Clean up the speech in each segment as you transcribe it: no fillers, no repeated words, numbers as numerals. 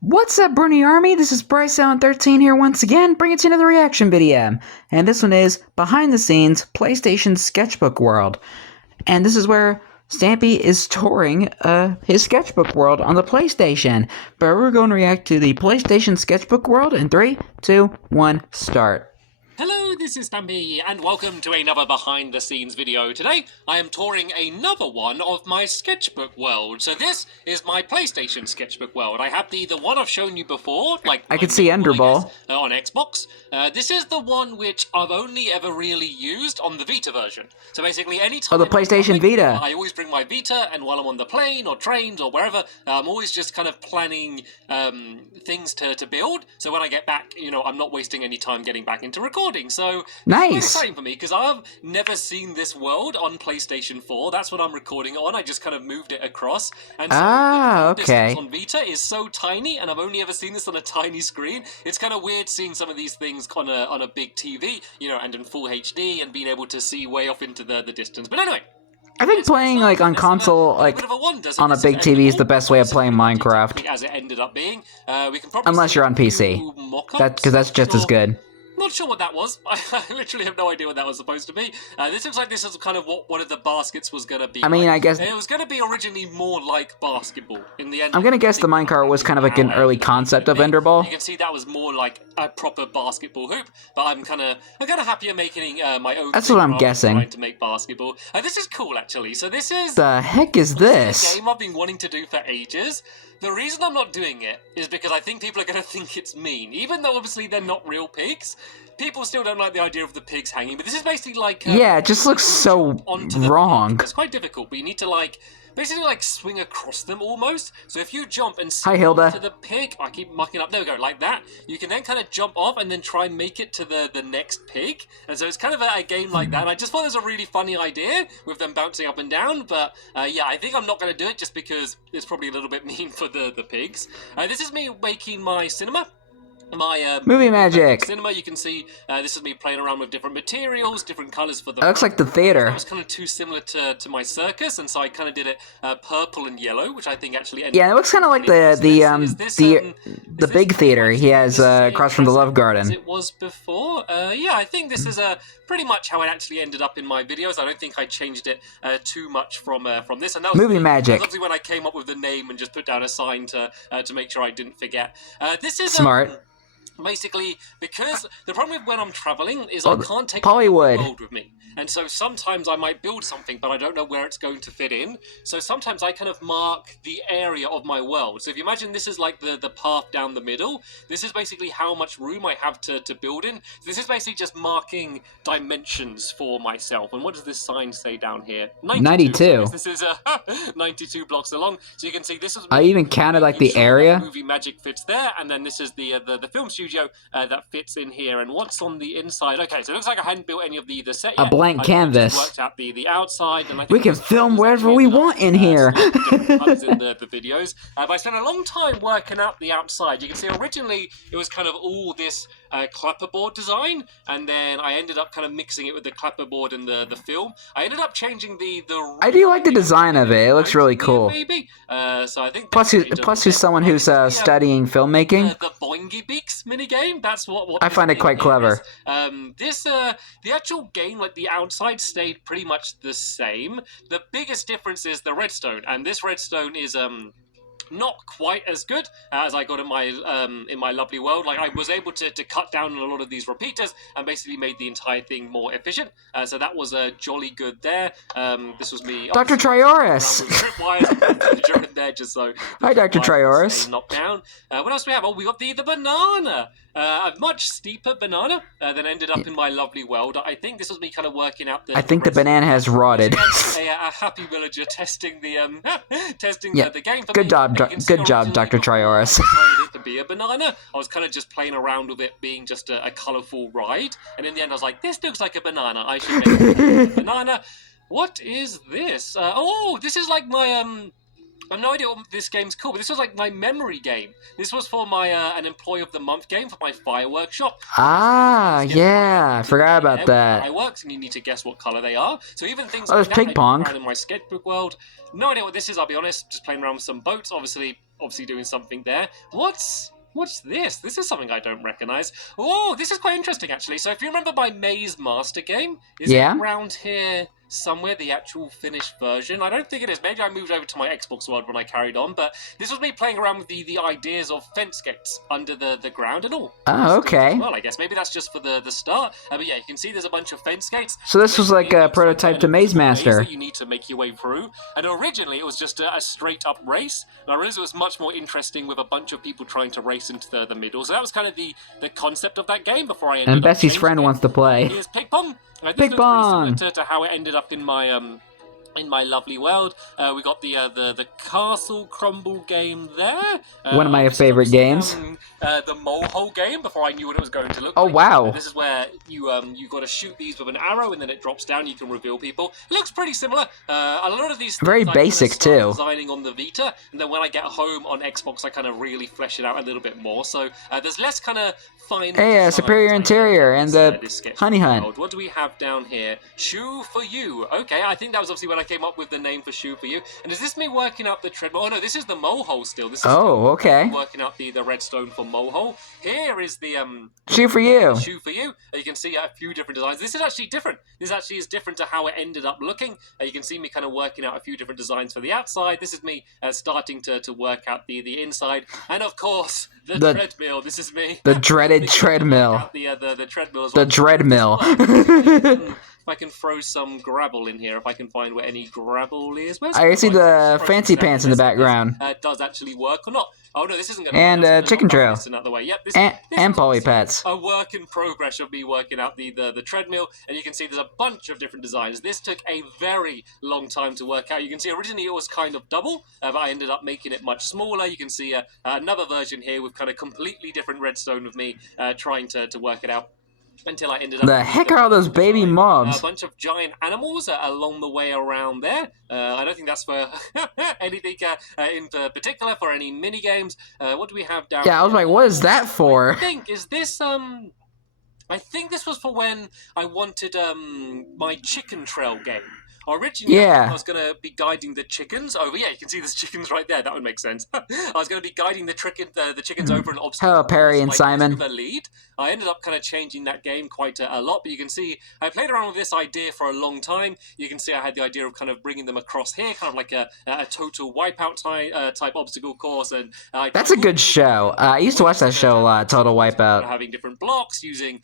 What's up, Bruni Army? This is BryceAllen13 here once again, bringing to another reaction video. And this one is Behind the Scenes PlayStation Sketchbook World. And this is where Stampy is touring his Sketchbook World on the PlayStation. But we're going to react to the PlayStation Sketchbook World in 3, 2, 1, start. Hello, this is Stampy, and welcome to another behind-the-scenes video. Today, I am touring another one of my sketchbook world. So this is my PlayStation sketchbook world. I have the one I've shown you before, like I could see Enderball on Xbox. This is the one which I've only ever really used on the Vita version. So basically, anytime the PlayStation Vita. I always bring my Vita, and while I'm on the plane or trains or wherever, I'm always just kind of planning things to build. So when I get back, you know, I'm not wasting any time getting back into recording. So nice. It's exciting for me because I've never seen this world on PlayStation 4. That's what I'm recording on. I just kind of moved it across. And so the distance on Vita is so tiny, and I've only ever seen this on a tiny screen. It's kind of weird seeing some of these things on a big TV, you know, and in full HD, and being able to see way off into the distance. But anyway. I think playing like on console, like on a big TV is the best way of playing Minecraft. As it ended up being, we can unless you're on PC, because that's just as good. Not sure what that was. I literally have no idea what that was supposed to be. This looks like this is kind of what one of the baskets was going to be. I mean, like. I guess it was going to be originally more like basketball. In the end, I'm gonna guess the minecart was kind of like an early concept of Enderball. You can see that was more like a proper basketball hoop. But I'm kind of happy I'm making my own. That's what I'm guessing. Trying to make basketball. This is cool actually. So this is the heck is this? This is a game I've been wanting to do for ages. The reason I'm not doing it is because I think people are going to think it's mean. Even though obviously they're not real pigs, people still don't like the idea of the pigs hanging. But this is basically like... yeah, it just looks so wrong. It's quite difficult, but you need to like... basically like swing across them almost. So if you jump and Hi, Hilda. to the pig, I keep mucking up, there we go, like that, you can then kind of jump off and then try and make it to the next pig. And so it's kind of a game like that. And I just thought it was a really funny idea with them bouncing up and down. But yeah, I think I'm not going to do it just because it's probably a little bit mean for the pigs. This is me making my cinema. My movie magic cinema. You can see this is me playing around with different materials, different colors for the. It looks like the theater. That was kind of too similar to my circus, and so I kind of did it purple and yellow, which I think actually. Yeah, it looks kind of like the big theater he has across from the Love Garden. As it was before. Yeah, I think this is pretty much how it actually ended up in my videos. I don't think I changed it too much from this. And that was movie magic. Obviously, when I came up with the name and just put down a sign to make sure I didn't forget. This is smart. Basically, because the problem with when I'm traveling is I can't take Hollywood the world with me. And so sometimes I might build something, but I don't know where it's going to fit in. So sometimes I kind of mark the area of my world. So if you imagine this is like the path down the middle, this is basically how much room I have to build in. So this is basically just marking dimensions for myself. And what does this sign say down here? 92. So this is 92 blocks along. So you can see this is... I even counted like the area. Movie magic fits there, and then this is the film studio that fits in here. And what's on the inside? Okay, so it looks like I hadn't built any of the set yet. A blank canvas. Worked out the outside, and I think we can film wherever we want in here. In the videos, but I spent a long time working out the outside. You can see originally it was kind of all this clapperboard design, and then I ended up kind of mixing it with the clapperboard and the film. I ended up changing the. I do like the design of it. It looks really cool. Maybe. So I think. Plus, who's someone who's studying filmmaking. The Boingy Beaks minigame. That's what I find it quite clever. The actual game, like the outside, stayed pretty much the same. The biggest difference is the redstone, and this redstone is not quite as good as I got in my lovely world. Like I was able to cut down on a lot of these repeaters and basically made the entire thing more efficient. So that was jolly good there. This was me, Dr. Trioris. there just so. Hi, Dr. Trioris. Knocked down. What else do we have? Oh, we got the banana. A much steeper banana than ended up in my lovely world. I think this was me kind of working out the. I think the banana has rotted. A happy villager testing the the game. For good job, Dr. Trioris. It to be a banana. I was kind of just playing around with it being just a colourful ride, and in the end I was like, this looks like a banana. I should make a banana. What is this? Oh, this is like my I have no idea what this game's called, but this was like my memory game. This was for my an Employee of the Month game for my fireworks shop. Ah, yeah, I forgot about that. Fireworks, and you need to guess what color they are. So even things like that, ping pong in my sketchbook world. No idea what this is, I'll be honest. Just playing around with some boats. Obviously, obviously doing something there. What's this? This is something I don't recognize. Oh, this is quite interesting, actually. So if you remember my Maze Master game, is it around here somewhere, the actual finished version? I don't think it is. Maybe I moved over to my Xbox world when I carried on, but this was me playing around with the ideas of fence gates under the ground and all. Oh, okay. Well, I guess maybe that's just for the start. But yeah, you can see there's a bunch of fence gates. So this was like a prototype to Maze Master. You need to make your way through. And originally it was just a straight up race. And I realized it was much more interesting with a bunch of people trying to race into the middle. So that was kind of the concept of that game before I ended and Bessie's friend wants to play. Here's Ping Pong. Ping Pong! To how it ended up in my lovely world. We got the Castle Crumble game there. One of my favorite games. The Molehole game before I knew what it was going to look like. Oh, wow. This is where you got to shoot these with an arrow and then it drops down. You can reveal people. It looks pretty similar. A lot of these things very basic too. Designing on the Vita, and then when I get home on Xbox, I kind of really flesh it out a little bit more. So there's less kind of fine. Hey, superior interior and the honey hunt. What do we have down here? Shoe for you. Okay, I think that was obviously when I came up with the name for Shoe for you. And is this me working out the treadmill? Oh no, this is the Molehole still. This is okay. Working out the redstone for Molehole. Here is the Shoe for you. Shoe for you. You can see a few different designs. This is actually different. This actually is different to how it ended up looking. You can see me kind of working out a few different designs for the outside. This is me starting to work out the inside. And of course, the treadmill. This is me. The dreaded treadmill. The treadmill as well. The dreadmill. If I can throw some gravel in here, if I can find where any gravel is. I see the fancy pants in the background. Does actually work or not? Oh no, this isn't going to work. And chicken trail. Another way. Yep, this and Polly Pets. A work in progress of me working out the treadmill, and you can see there's a bunch of different designs. This took a very long time to work out. You can see originally it was kind of double, but I ended up making it much smaller. You can see another version here with kind of completely different redstone of me trying to work it out. Until I ended up. The heck are all those baby mobs? A bunch of giant animals along the way around there. I don't think that's for anything in particular for any mini games. What do we have down? Yeah, I was like, what is that for? I think I think this was for when I wanted my chicken trail game. Originally, I was going to be guiding the chickens over. Yeah, you can see there's chickens right there. That would make sense. I was going to be guiding the chickens over an obstacle. Hello, Perry and Simon. With a lead. I ended up kind of changing that game quite a lot, but you can see I played around with this idea for a long time. You can see I had the idea of kind of bringing them across here, kind of like a total wipeout type obstacle course. And that's a good show. I used to watch that show a lot, Total Wipeout. Having different blocks, using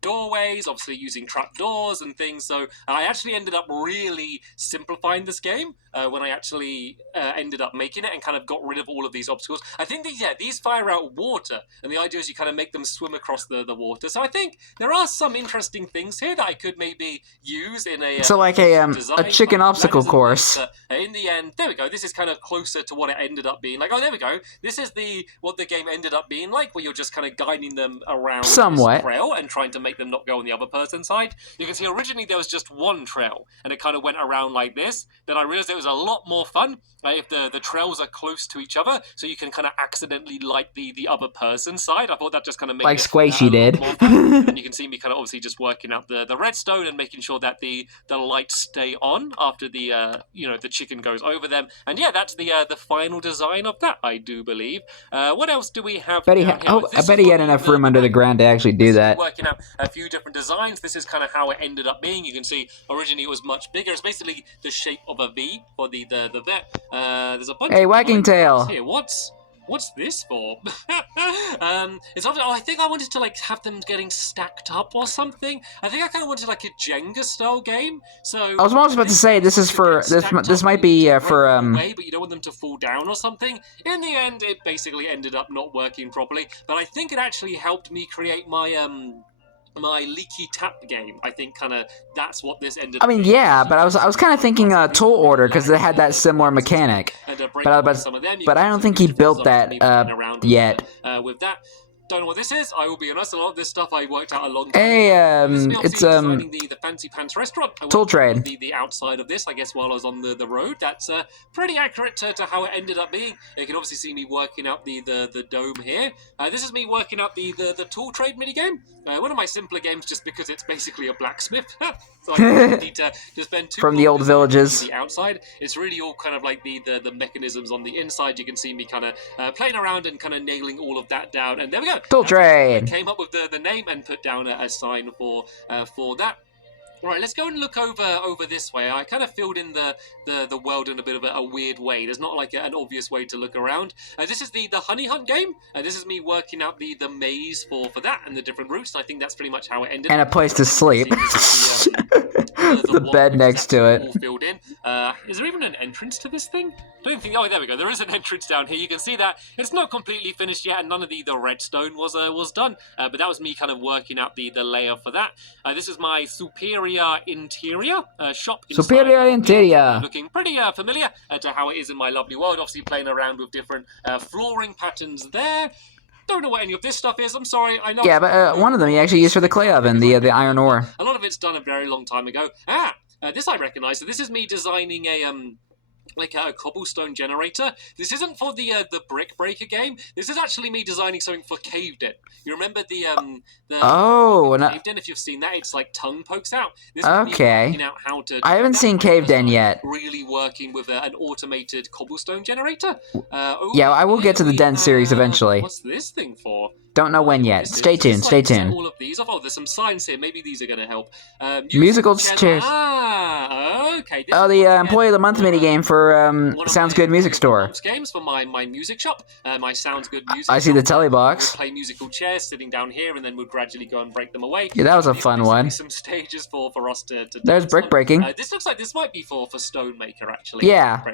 doorways, obviously using trapdoors and things. So I actually ended up really simplifying this game when I actually ended up making it and kind of got rid of all of these obstacles. I think these fire out water, and the idea is you kind of make them swim across the water. So I think there are some interesting things here that I could maybe use in a so like a chicken obstacle course. In the end, there we go. This is kind of closer to what it ended up being like. Oh, there we go. This is what the game ended up being like, where you're just kind of guiding them around somewhat this trail and trying to make them not go on the other person's side. You can see originally there was just one trail, and it kind of went around like this. Then I realized it was a lot more fun if the trails are close to each other, so you can kind of accidentally light the other person's side. I thought that just kind of made like Squishy did. And you can see me kind of obviously just working out the redstone and making sure that the lights stay on after the chicken goes over them. And yeah, that's the final design of that, I do believe. What else do we have? I bet he had enough room under the ground to actually do that. Working out a few different designs. This is kind of how it ended up being. You can see originally it was much bigger. It's basically the shape of a V for the vet. There's a bunch of wagging tail here. What's this for? It's obviously, I think I wanted to like have them getting stacked up or something. I think I kind of wanted like a Jenga style game. So I was almost about to say this is for this might be for way, but you don't want them to fall down or something. In the end, it basically ended up not working properly. But I think it actually helped me create my leaky tap game. I think kind of that's what this ended up. I mean, yeah, but I was kind of thinking Tool Order because they had that similar mechanic. But I don't think he built that yet. With that, Don't know what this is. I will be honest. A lot of this stuff I worked out a long time Hey, ago. This is me it's designing the Fancy Pants restaurant. I tool worked out trade. the outside of this, I guess, while I was on the road. That's pretty accurate to how it ended up being. You can obviously see me working out the dome here. This is me working out the tool trade minigame. One of my simpler games, just because it's basically a blacksmith. So I don't need to spend too From long the old designing villages. the outside. It's really all kind of like the mechanisms on the inside. You can see me kind of playing around and kind of nailing all of that down. And there we go. Tool trade. I came up with the name and put down a sign for that. All right, let's go and look over this way. I kind of filled in the world in a bit of a weird way. There's not like an obvious way to look around. This is the honey hunt game. This is me working out the maze for that and the different routes. And I think that's pretty much how it ended. And a place to sleep. The bed next to it. All filled in. Is there even an entrance to this thing? I don't think. Oh, there we go. There is an entrance down here. You can see that it's not completely finished yet, and none of the redstone was done. But that was me kind of working out the layer for that. This is my superior interior shop. Superior interior. Looking pretty familiar to how it is in my lovely world. Obviously playing around with different flooring patterns there. Don't know what any of this stuff is. I'm sorry. I know. Yeah, but one of them you actually used for the clay oven, the iron ore. A lot of it's done a very long time ago. This I recognise. So this is me designing a cobblestone generator. This isn't for the Brick Breaker game. This is actually me designing something for Caved In. You remember the Caved In? If you've seen that, it's like tongue pokes out. This is me working out how to. I haven't seen Caved In yet. Really working with an automated cobblestone generator. Yeah, I will get to the Den series eventually. What's this thing for? Don't know when yet. Stay tuned. Stay tuned. All of these. Oh, there's some signs here. Maybe these are going to help. Musical chairs. Okay. The Employee of the Month minigame for Sounds Good Music Store. Games for my music shop. My Sounds Good Music. I see the telly box. We'll play musical chairs sitting down here, and then we'll gradually go and break them away. Yeah, that was a fun one. Some stages for us to There's brick breaking. This looks like this might be for Stone Maker actually. Yeah. There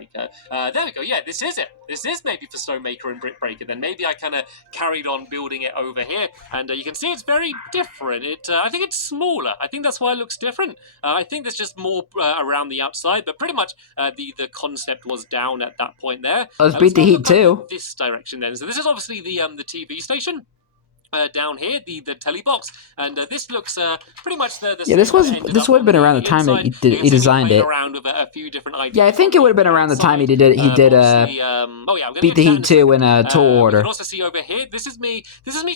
we go. Yeah, this is it. This is maybe for Stone Maker and Brick Breaker. Then maybe I kind of carried on building it over here. And you can see it's very different. I think it's smaller. I think that's why it looks different. I think there's just more around the outside, but pretty much the concept was down at that point there. Let's beat the heat too. This direction then. So this is obviously the TV station. Down here, the telly box, and this looks pretty much the yeah. This would have been around the time that he designed it. Around with a few different ideas. Yeah, I think it would have been around the time he did Beat the Heat 2 in a Tall Order. You can also see over here. This is me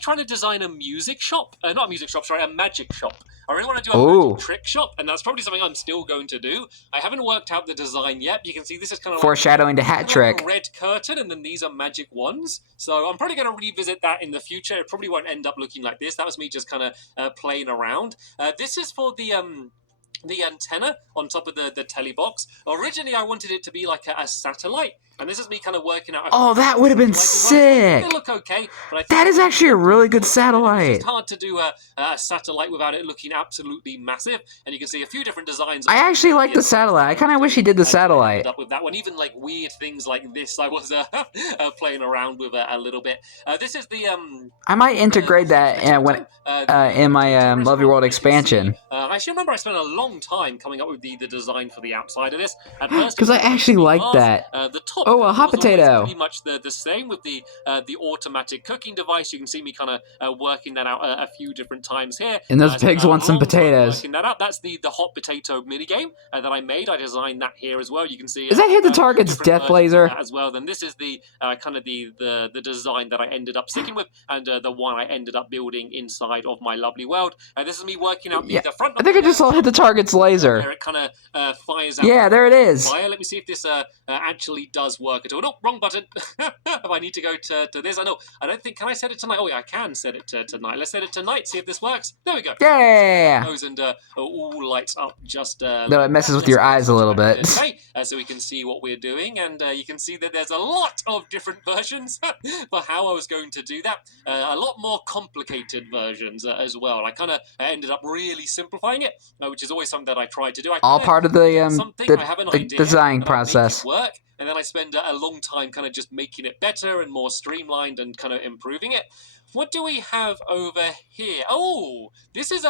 trying to design a music shop. Not a music shop. Sorry, a magic shop. I really want to do a magic trick shop, and that's probably something I'm still going to do. I haven't worked out the design yet. You can see this is kind of foreshadowing to hat trick. Like a red curtain, and then these are magic wands. So I'm probably going to revisit that in the future. It probably won't end up looking like this. That was me just kind of playing around. This is for the antenna on top of the telly box. Originally, I wanted it to be like a satellite. And this is me kind of working out. Oh, that would have been sick. They look okay, but that is actually a really good satellite. It's hard to do a satellite without it looking absolutely massive. And you can see a few different designs. I actually like the satellite. I kind of wish he did the satellite. Up with that one, even like weird things like this, I was playing around with a little bit. This is the. I might integrate that in my Love Your World expansion. I actually remember I spent a long time coming up with the design for the outside of this. Because I actually like that. The top. Oh, a hot potato. Pretty much the same with the automatic cooking device. You can see me kind of working that out a few different times here. And those pigs want some potatoes. Working that out. That's the hot potato minigame that I made. I designed that here as well. You can see. Does that hit the target's death laser? As well. Then this is the kind of the design that I ended up sticking with, and the one I ended up building inside of my lovely world. This is me working out the front. I think I just saw hit the target's laser. Where it kind of fires out. Yeah, there it is. Fire. Let me see if this actually does work at all. No, wrong button. If I need to go to this, I don't think. Can I set it tonight? Oh yeah, I can set it to night. Let's set it to night. See if this works. There we go. Yeah. Goes and all lights up just. No, it messes with your eyes a little bit. So we can see what we're doing, and you can see that there's a lot of different versions for how I was going to do that. A lot more complicated versions as well. I kind of ended up really simplifying it, which is always something that I try to do. All part of the design process. Work. And then I spend a long time kind of just making it better and more streamlined and kind of improving it. What do we have over here? Oh, this is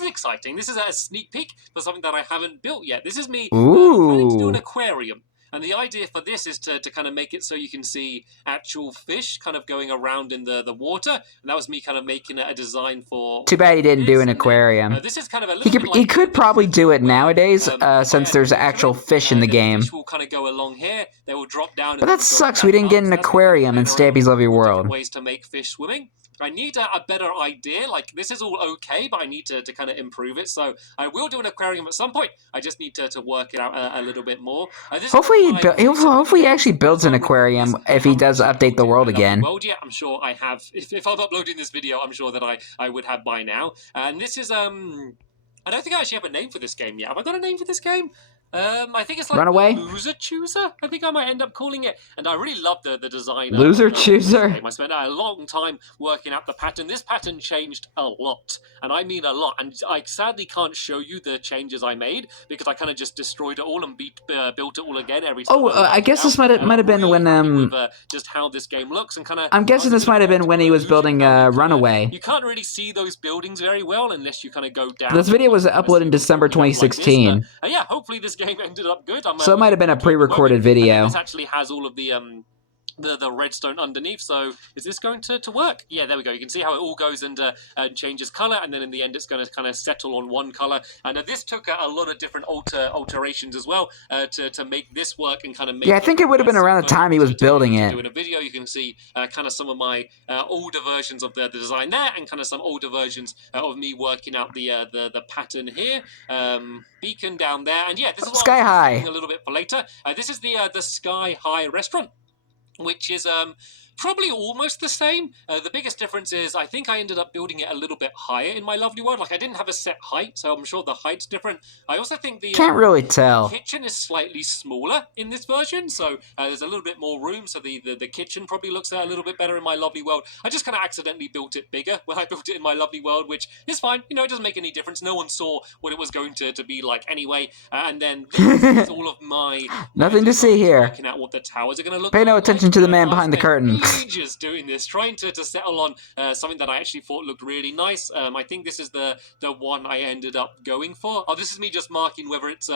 exciting. This is a sneak peek for something that I haven't built yet. This is me planning to do an aquarium. And the idea for this is to kind of make it so you can see actual fish kind of going around in the water. And that was me kind of making a design for. Too bad he didn't do an And then, aquarium. this is kind of a He little bit like he could probably do it nowadays, if I since add there's water actual in, fish in the then game. fish will kind of go along here. They will drop down. But And that sucks. We didn't get an aquarium in Stampy's Lovely World. Ways to make fish swimming. I need a better idea. Like, this is all okay, but I need to kind of improve it. So I will do an aquarium at some point. I just need to work it out a little bit more. Hopefully he actually builds an aquarium if he does update the world again. Yeah, I'm sure I have. If I'm uploading this video, I'm sure that I would have by now. And this is I don't think I actually have a name for this game yet. Have I got a name for this game? I think it's like Runaway? Loser Chooser, I think I might end up calling it. And I really love the design. Loser Chooser? I spent a long time working out the pattern. This pattern changed a lot, and I mean a lot. And I sadly can't show you the changes I made because I kind of just destroyed it all and built it all again every time. I guess this might have been when just how this game looks and kind of. I'm guessing this might have been when he was building Runaway. You can't really see those buildings very well unless you kind of go down. This video was uploaded in December 2016. Yeah, hopefully this game ended up good. So it might have been a pre-recorded video. This actually has all of the redstone underneath, so is this going to work? Yeah, there we go. You can see how it all goes and changes color, and then in the end it's going to kind of settle on one color. And this took a lot of different alterations as well to make this work and kind of make. Yeah, I think it would have been around the time he was building it. In a video, you can see kind of some of my older versions of the design there, and kind of some older versions of me working out the pattern here. Beacon down there, and yeah, this is what Sky High. A little bit for later. This is the Sky High restaurant, which is probably almost the same. The biggest difference is I think I ended up building it a little bit higher in my lovely world. Like, I didn't have a set height, so I'm sure the height's different. I also think the can't really tell. Kitchen is slightly smaller in this version, so there's a little bit more room. So the kitchen probably looks a little bit better in my lovely world. I just kind of accidentally built it bigger when I built it in my lovely world, which is fine. You know, it doesn't make any difference. No one saw what it was going to be like anyway. And then this is all of my nothing to see here. Working out what the towers are going to look Pay no attention to the man behind the curtain. Ages doing this, trying to settle on something that I actually thought looked really nice. I think this is the one I ended up going for. Oh, this is me just marking whether it's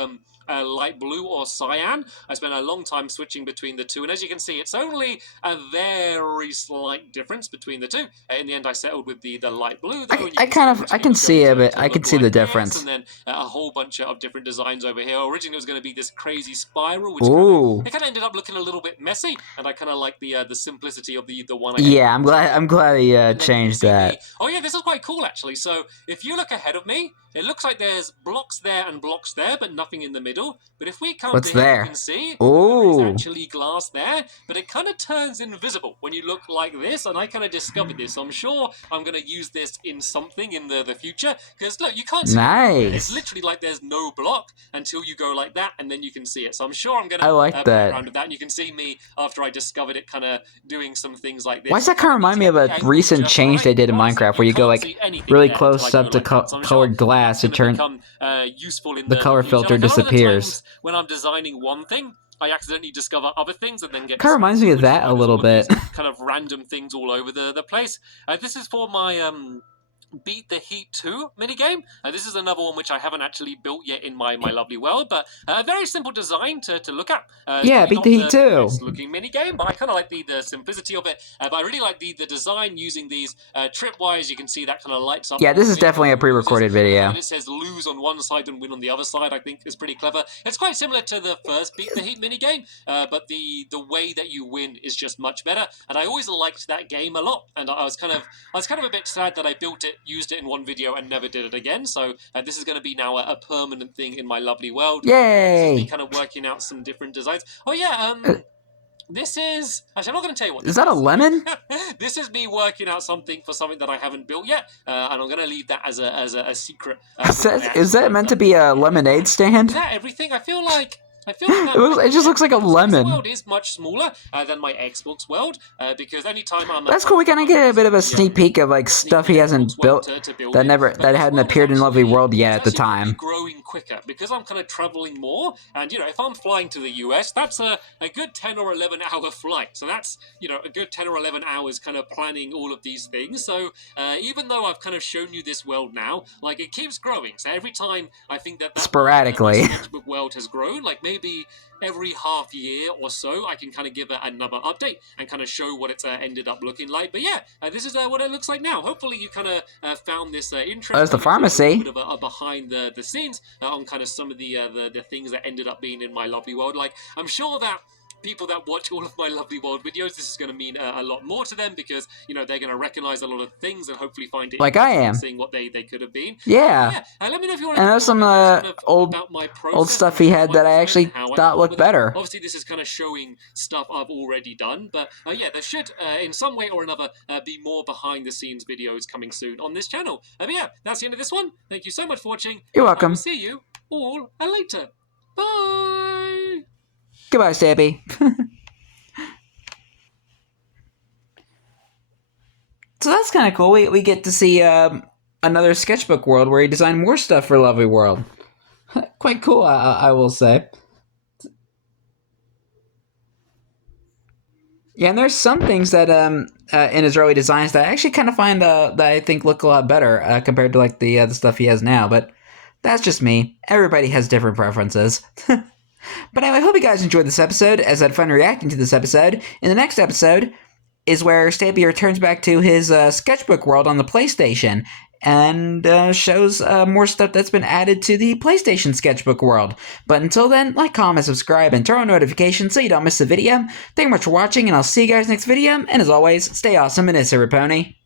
light blue or cyan. I spent a long time switching between the two, and as you can see, it's only a very slight difference between the two. In the end, I settled with the light blue. I can see it, but I can see the difference. And then a whole bunch of different designs over here. Originally, it was going to be this crazy spiral, which it kind of ended up looking a little bit messy, and I kind of like the simplicity of the one. Yeah, I'm glad he changed that. Oh yeah, this is quite cool actually. So if you look ahead of me, it looks like there's blocks there and blocks there, but nothing in the middle. But if we come there, you can see there's actually glass there, but it kind of turns invisible when you look like this, and I kind of discovered this. So I'm sure I'm going to use this in something in the future, because look, you can't see it. It's literally like there's no block until you go like that, and then you can see it. So I'm sure I'm going to play around with that, and you can see me after I discovered it kind of doing some things like this. Why does that kind of remind me of a recent change they did in Minecraft, where you go like really close up to colored glass, it turns useful in the color filter disappears. When I'm designing one thing, I accidentally discover other things and then get. Kind of reminds me of that a little bit. Kind of random things all over the place. This is for my Beat the Heat 2 minigame. This is another one which I haven't actually built yet in my lovely world, but a very simple design to look at. Yeah, Beat the Heat 2. Looking minigame, but I kind of like the simplicity of it. But I really like the design using these tripwires. You can see that kind of lights up. Yeah, this is definitely a pre-recorded video. And it says lose on one side and win on the other side. I think is pretty clever. It's quite similar to the first Beat the Heat minigame, but the way that you win is just much better. And I always liked that game a lot. And I was kind of a bit sad that I built it, used it in one video and never did it again. So this is going to be now a permanent thing in my lovely world. Yay! This is me kind of working out some different designs. Oh yeah, this is actually, I'm not going to tell you what. Is that a lemon? This is me working out something that I haven't built yet, and I'm going to leave that as a secret. Is that meant to be a lemonade stand? Is that everything? I feel like that it just looks like a lemon. This world is much smaller than my Xbox world, because anytime I'm... That's cool, we kind of get a bit of a sneak peek of like stuff he hasn't built that hadn't appeared in Lovely World yet at the time. Growing quicker, because I'm kind of traveling more, and if I'm flying to the US, that's a good 10 or 11 hour flight, so that's, a good 10 or 11 hours kind of planning all of these things. So even though I've kind of shown you this world now, like, it keeps growing, so every time I think that sporadically Sketchbook world has grown, like maybe maybe every half year or so, I can kind of give it another update and kind of show what it's ended up looking like. But yeah, this is what it looks like now. Hopefully you kind of found this interesting. There's the pharmacy. A little bit of a behind the scenes on kind of some of the things that ended up being in my lovely world. Like, I'm sure that people that watch all of my lovely world videos, this is going to mean a lot more to them, because you know they're going to recognize a lot of things and hopefully find it like I am seeing what they could have been. Yeah. Let me know if you want and to there's some old stuff he had that I actually thought looked better. Obviously this is kind of showing stuff I've already done, but yeah, there should in some way or another be more behind the scenes videos coming soon on this channel. But yeah, that's the end of this one. Thank you so much for watching. You're welcome. I will see you all later. Bye. Goodbye, Stampy. So that's kind of cool. We get to see another sketchbook world where he designed more stuff for Lovely World. Quite cool, I will say. Yeah, and there's some things that in his early designs that I actually kind of find that I think look a lot better compared to like the stuff he has now. But that's just me. Everybody has different preferences. But anyway, I hope you guys enjoyed this episode, as I had fun reacting to this episode. In the next episode is where Stampy returns back to his sketchbook world on the PlayStation and shows more stuff that's been added to the PlayStation sketchbook world. But until then, like, comment, subscribe, and turn on notifications so you don't miss the video. Thank you much for watching, and I'll see you guys next video. And as always, stay awesome and it's a Raponi.